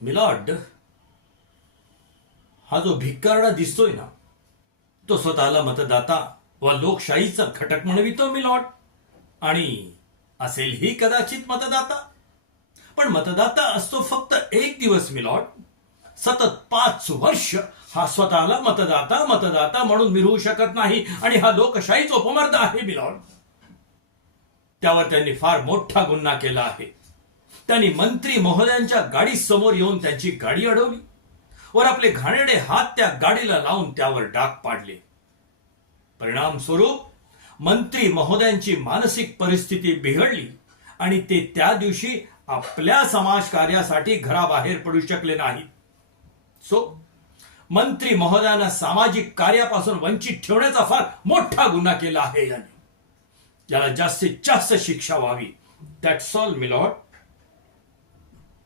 Milord, हा जो भिक्कारडा दिसतोय ना, तो स्वतःला मतदाता व लोकशाहीचा घटक म्हणवितो मिलॉर्ड, आणि असेलही कदाचित मतदाता. पण मतदाता असतो फक्त एक दिवस मिलॉर्ड. सतत 5 वर्ष हा स्वतःला मतदाता मतदाता म्हणून मिरवू शकत नाही, आणि हा लोकशाहीचा उपमर्द आहे मिलॉर्ड. त्यावर त्यांनी फार मोठा गुन्हा केला आहे. त्यांनी मंत्री महोदयांच्या गाडी समोर येऊन त्यांची गाडी अडवली, वर आपले घाणेरडे हात त्या गाडीला लावून त्यावर डाग पाडले. परिणाम स्वरूप मंत्री महोदयांची मानसिक परिस्थिती बिघडली, आणि ते त्या दिवशी आपल्या समाजकार्यासाठी घराबाहेर पडू शकले नाहीत. मंत्री महोदयांना सामाजिक कार्यापासून वंचित ठेवण्याचा फार मोठा गुन्हा केला आहे. याला जास्तीत जास्त शिक्षा व्हावी. That's all milord.